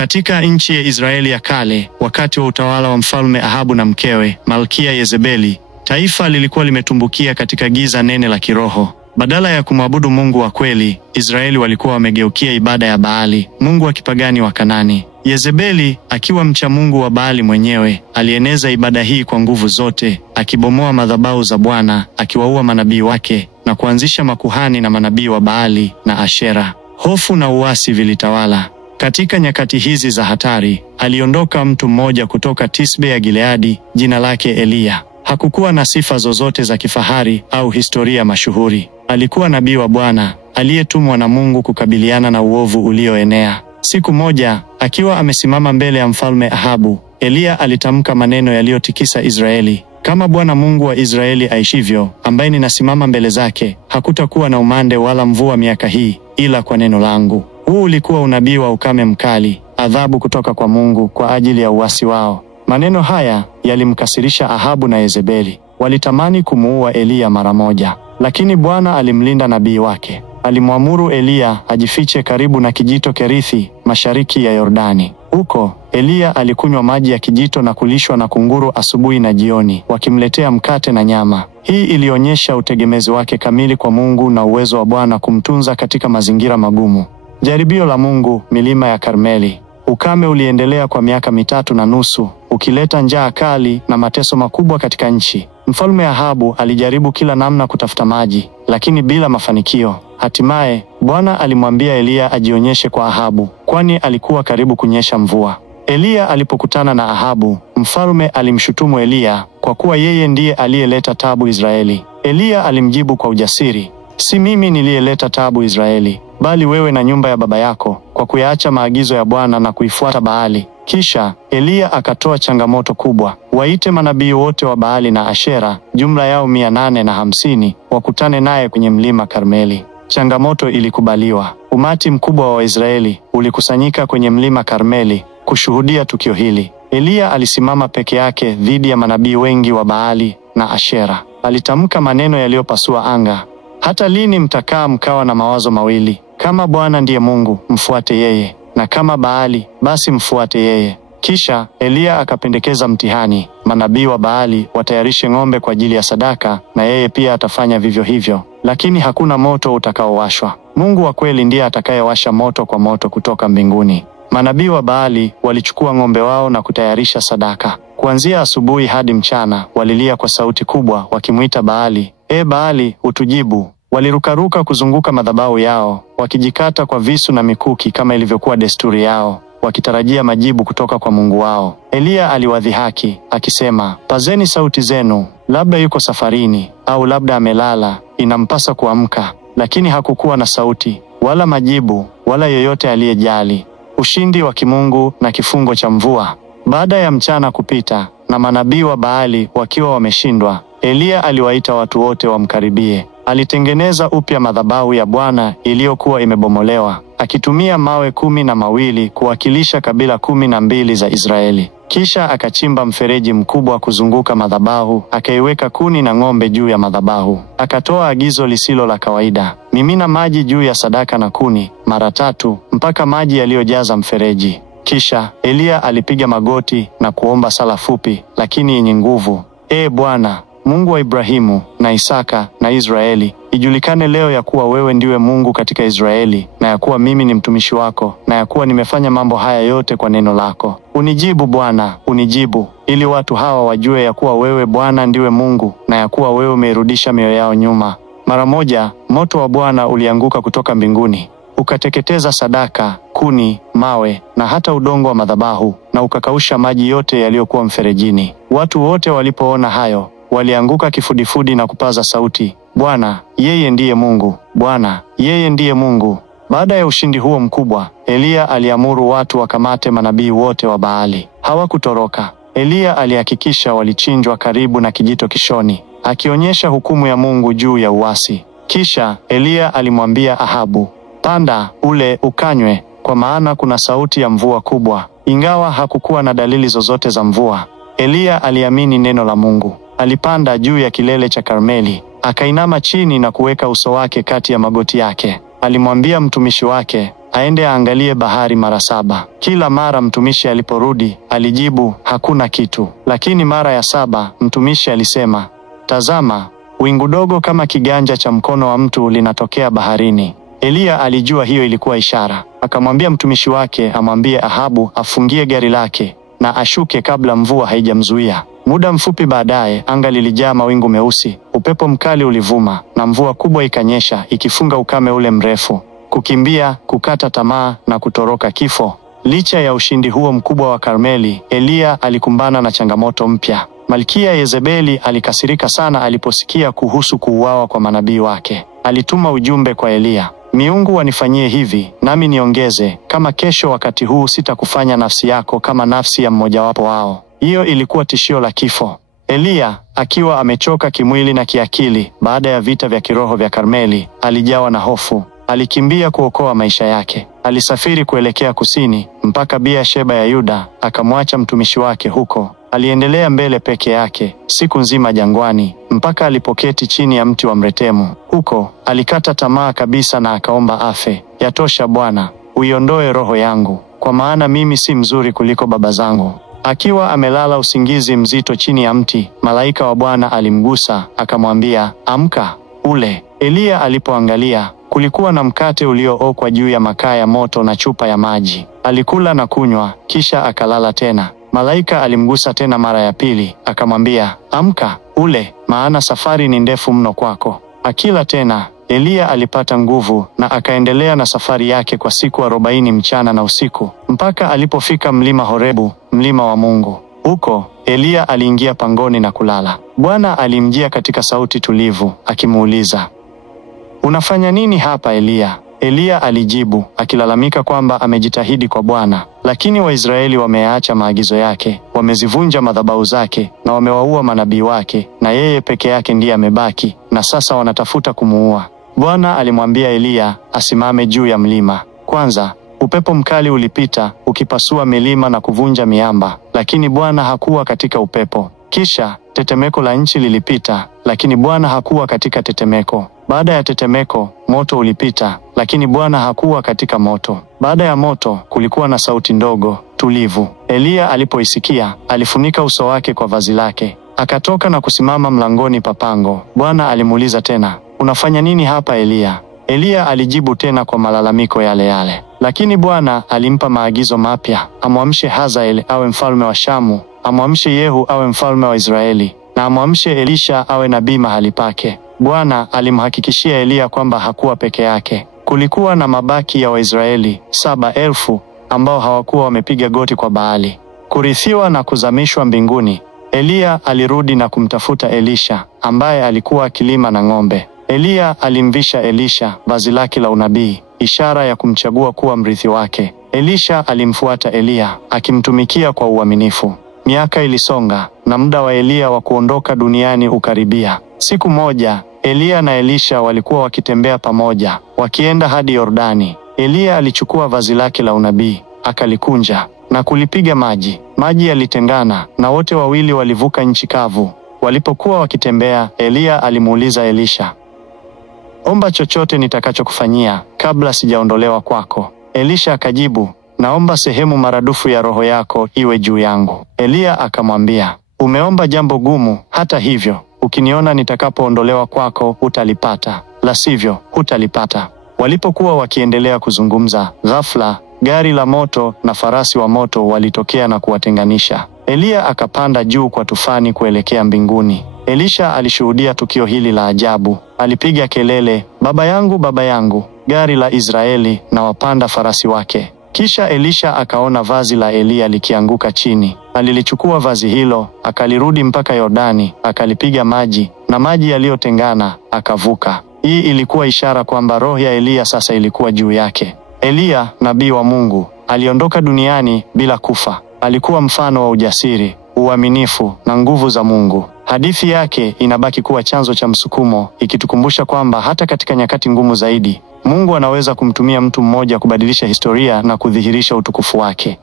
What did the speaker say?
Katika nchi ya Israeli ya kale, wakati wa utawala wa mfalme Ahabu na mkewe, Malkia Yezebeli, taifa lilikuwa limetumbukia katika giza nene la kiroho. Badala ya kumwabudu Mungu wa kweli, Israeli walikuwa wamegeukia ibada ya Baali, mungu wa kipagani wa Kanani. Yezebeli, akiwa mcha Mungu wa Baali mwenyewe, alieneza ibada hii kwa nguvu zote, akibomoa madhabahu za Bwana, akiwaua manabii wake, na kuanzisha makuhani na manabii wa Baali na Ashera. Hofu na uasi vilitawala. Katika nyakati hizi za hatari, aliondoka mtu mmoja kutoka Tisbe ya Gileadi, jina lake Eliya. Hakukuwa na sifa zozote za kifahari au historia mashuhuri. Alikuwa nabii wa Bwana, aliyetumwa na Mungu kukabiliana na uovu ulioenea. Siku moja, akiwa amesimama mbele ya mfalme Ahabu, Eliya alitamka maneno yaliyotikisa Israeli. Kama Bwana Mungu wa Israeli aishivyo, ambaye ninasimama mbele zake, hakutakuwa na umande wala mvua miaka hii, ila kwa neno langu. Huu ulikuwa unabii wa ukame mkali, adhabu kutoka kwa Mungu kwa ajili ya uasi wao. Maneno haya yalimkasirisha Ahabu na Yezebeli. Walitamani kumuua Eliya mara moja, lakini Bwana alimlinda nabii wake. Alimwamuru Eliya ajifiche karibu na kijito Kerithi, mashariki ya Yordani. Huko, Eliya alikunywa maji ya kijito na kulishwa na kunguru asubuhi na jioni, wakimletea mkate na nyama. Hii ilionyesha utegemezi wake kamili kwa Mungu na uwezo wa Bwana kumtunza katika mazingira magumu. Jaribio la Mungu, milima ya Karmeli. Ukame uliendelea kwa miaka 3.5, ukileta njaa kali na mateso makubwa katika nchi. Mfalme Ahabu alijaribu kila namna kutafuta maji, lakini bila mafanikio. Hatimaye, Bwana alimwambia Eliya ajionyeshe kwa Ahabu, kwani alikuwa karibu kunyesha mvua. Eliya alipokutana na Ahabu, mfalme alimshutumu Eliya kwa kuwa yeye ndiye aliyeleta taabu Israeli. Eliya alimjibu kwa ujasiri, si mimi niliyeleta taabu Israeli, bali wewe na nyumba ya baba yako, kwa kuyaacha maagizo ya Bwana na kuifuata Baali. Kisha Eliya akatoa changamoto kubwa, waite manabii wote wa Baali na Ashera, jumla yao 850, wakutane naye kwenye mlima Karmeli. Changamoto ilikubaliwa. Umati mkubwa wa Waisraeli ulikusanyika kwenye mlima Karmeli kushuhudia tukio hili. Eliya alisimama peke yake dhidi ya manabii wengi wa Baali na Ashera. Alitamka maneno yaliyopasua anga. Hata lini mtakaa mkawa na mawazo mawili? Kama Bwana ndiye Mungu, mfuate yeye, na kama Baali, basi mfuate yeye. Kisha Eliya akapendekeza mtihani. Manabii wa Baali watayarishe ng'ombe kwa ajili ya sadaka, na yeye pia atafanya vivyo hivyo, lakini hakuna moto utakaowashwa. Mungu wa kweli ndiye atakayewasha moto kwa moto kutoka mbinguni. Manabii wa Baali walichukua ng'ombe wao na kutayarisha sadaka. Kuanzia asubuhi hadi mchana, walilia kwa sauti kubwa wakimuita Baali, Baali, utujibu. Walirukaruka kuzunguka madhabahu yao, wakijikata kwa visu na mikuki kama ilivyokuwa desturi yao, wakitarajia majibu kutoka kwa Mungu wao. Eliya aliwadhihaki, akisema, pazeni sauti zenu, labda yuko safarini, au labda amelala, inampasa kuamka. Lakini hakukuwa na sauti, wala majibu, wala yoyote aliyejali. Ushindi wa kimungu na kifungo cha mvua. Baada ya mchana kupita, na manabii wa Baali wakiwa wameshindwa, Eliya aliwaita watu wote wamkaribie. Alitengeneza upya madhabahu ya Bwana iliyokuwa imebomolewa, akitumia mawe 12 kuwakilisha kabila 12 za Israeli. Kisha akachimba mfereji mkubwa kuzunguka madhabahu, akaiweka kuni na ng'ombe juu ya madhabahu. Akatoa agizo lisilo la kawaida, mimina maji juu ya sadaka na kuni mara 3 mpaka maji yaliyojaza mfereji. Kisha Eliya alipiga magoti na kuomba sala fupi lakini yenye nguvu. Bwana, Mungu wa Ibrahimu na Isaka na Israeli, ijulikane leo ya kuwa wewe ndiwe Mungu katika Israeli, na ya kuwa mimi ni mtumishi wako, na ya kuwa nimefanya mambo haya yote kwa neno lako. Unijibu Bwana, unijibu, ili watu hawa wajue ya kuwa wewe Bwana ndiwe Mungu, na ya kuwa wewe umeirudisha mioyo yao nyuma. Mara moja, moto wa Bwana ulianguka kutoka mbinguni, ukateketeza sadaka, kuni, mawe, na hata udongo wa madhabahu, na ukakausha maji yote yaliyokuwa mferejini. Watu wote walipoona hayo, walianguka kifudifudi na kupaza sauti, Bwana, yeye ndiye Mungu, Bwana, yeye ndiye Mungu. Baada ya ushindi huo mkubwa, Eliya aliamuru watu wakamate manabii wote wa Baali. Hawakutoroka. Eliya alihakikisha walichinjwa karibu na kijito Kishoni, akionyesha hukumu ya Mungu juu ya uasi. Kisha Eliya alimwambia Ahabu, panda, ule, ukanywe, kwa maana kuna sauti ya mvua kubwa. Ingawa hakukuwa na dalili zozote za mvua, Eliya aliamini neno la Mungu. Alipanda juu ya kilele cha Karmeli, akainama chini na kuweka uso wake kati ya magoti yake. Alimwambia mtumishi wake, aende aangalie bahari mara 7. Kila mara mtumishi aliporudi, alijibu, hakuna kitu. Lakini mara ya 7, mtumishi alisema, tazama, wingu dogo kama kiganja cha mkono wa mtu linatokea baharini. Eliya alijua hiyo ilikuwa ishara. Akamwambia mtumishi wake amwambie Ahabu afungie gari lake na ashuke kabla mvua haijamzuia. Muda mfupi baadaye, anga lilijaa mawingu meusi, upepo mkali ulivuma, na mvua kubwa ikanyesha, ikifunga ukame ule mrefu. Kukimbia, kukata tamaa na kutoroka kifo. Licha ya ushindi huo mkubwa wa Karmeli, Eliya alikumbana na changamoto mpya. Malkia Yezebeli alikasirika sana aliposikia kuhusu kuuawa kwa manabii wake. Alituma ujumbe kwa Eliya, miungu wanifanyie hivi, nami niongeze, kama kesho wakati huu sitakufanya nafsi yako kama nafsi ya mmojawapo wao. Hiyo ilikuwa tishio la kifo. Eliya, akiwa amechoka kimwili na kiakili baada ya vita vya kiroho vya Karmeli, alijawa na hofu. Alikimbia kuokoa maisha yake. Alisafiri kuelekea kusini mpaka Beer-sheba ya Yuda, akamwacha mtumishi wake huko. Aliendelea mbele peke yake siku nzima jangwani mpaka alipoketi chini ya mti wa mretemu. Huko alikata tamaa kabisa na akaomba afe. Yatosha Bwana, uiondoe roho yangu, kwa maana mimi si mzuri kuliko baba zangu. Akiwa amelala usingizi mzito chini ya mti, malaika wa Bwana alimgusa, akamwambia, amka, ule. Eliya alipoangalia, kulikuwa na mkate uliookwa juu ya makaa ya moto na chupa ya maji. Alikula na kunywa, kisha akalala tena. Malaika alimgusa tena mara ya pili, akamwambia, amka, ule, maana safari ni ndefu mno kwako. Akila tena, Eliya alipata nguvu na akaendelea na safari yake kwa siku 40 mchana na usiku, mpaka alipofika mlima Horebu, mlima wa Mungu. Huko, Eliya aliingia pangoni na kulala. Bwana alimjia katika sauti tulivu, akimuuliza, unafanya nini hapa Eliya? Eliya alijibu, akilalamika kwamba amejitahidi kwa Bwana, lakini Waisraeli wameacha maagizo yake, wamezivunja madhabahu zake na wamewaua manabii wake, na yeye peke yake ndiye amebaki, na sasa wanatafuta kumuua. Bwana alimwambia Eliya asimame juu ya mlima. Kwanza, upepo mkali ulipita, ukipasua milima na kuvunja miamba, lakini Bwana hakuwa katika upepo. Kisha, tetemeko la nchi lilipita, lakini Bwana hakuwa katika tetemeko. Baada ya tetemeko, moto ulipita, lakini Bwana hakuwa katika moto. Baada ya moto, kulikuwa na sauti ndogo, tulivu. Eliya alipoisikia, alifunika uso wake kwa vazi lake. Akatoka na kusimama mlangoni pa pango. Bwana alimuuliza tena, unafanya nini hapa Eliya? Eliya alijibu tena kwa malalamiko yale yale. Lakini Bwana alimpa maagizo mapya, amwamshe Hazaeli awe mfalme wa Shamu, amwamshe Yehu awe mfalme wa Israeli, na amwamshe Elisha awe nabii mahali pake. Bwana alimhakikishia Eliya kwamba hakuwa peke yake. Kulikuwa na mabaki ya Waisraeli 7,000 ambao hawakuwa wamepiga goti kwa Baali. Kurithiwa na kuzamishwa mbinguni. Eliya alirudi na kumtafuta Elisha, ambaye alikuwa akilima na ng'ombe. Eliya alimvisha Elisha vazi lake la unabii, ishara ya kumchagua kuwa mrithi wake. Elisha alimfuata Eliya, akimtumikia kwa uaminifu. Miaka ilisonga, na muda wa Eliya wa kuondoka duniani ukaribia. Siku moja, Eliya na Elisha walikuwa wakitembea pamoja, wakienda hadi Yordani. Eliya alichukua vazi lake la unabii, akalikunja na kulipiga maji. Maji yalitengana, na wote wawili walivuka nchi kavu. Walipokuwa wakitembea, Eliya alimuuliza Elisha, omba chochote nitakachokufanyia kabla sijaondolewa kwako. Elisha akajibu, naomba sehemu maradufu ya roho yako iwe juu yangu. Eliya akamwambia, umeomba jambo gumu, hata hivyo, ukiniona nitakapoondolewa kwako utalipata, la sivyo hutalipata. Walipokuwa wakiendelea kuzungumza, ghafla, gari la moto na farasi wa moto walitokea na kuwatenganisha. Eliya akapanda juu kwa tufani kuelekea mbinguni. Elisha alishuhudia tukio hili la ajabu. Alipiga kelele, baba yangu, baba yangu, gari la Israeli na wapanda farasi wake. Kisha Elisha akaona vazi la Eliya likianguka chini. Alilichukua vazi hilo, akalirudi mpaka Yordani, akalipiga maji, na maji yaliyotengana, akavuka. Hii ilikuwa ishara kwamba roho ya Eliya sasa ilikuwa juu yake. Eliya, nabii wa Mungu, aliondoka duniani bila kufa. Alikuwa mfano wa ujasiri, uaminifu na nguvu za Mungu. Hadithi yake inabaki kuwa chanzo cha msukumo, ikitukumbusha kwamba hata katika nyakati ngumu zaidi, Mungu anaweza kumtumia mtu mmoja kubadilisha historia na kudhihirisha utukufu wake.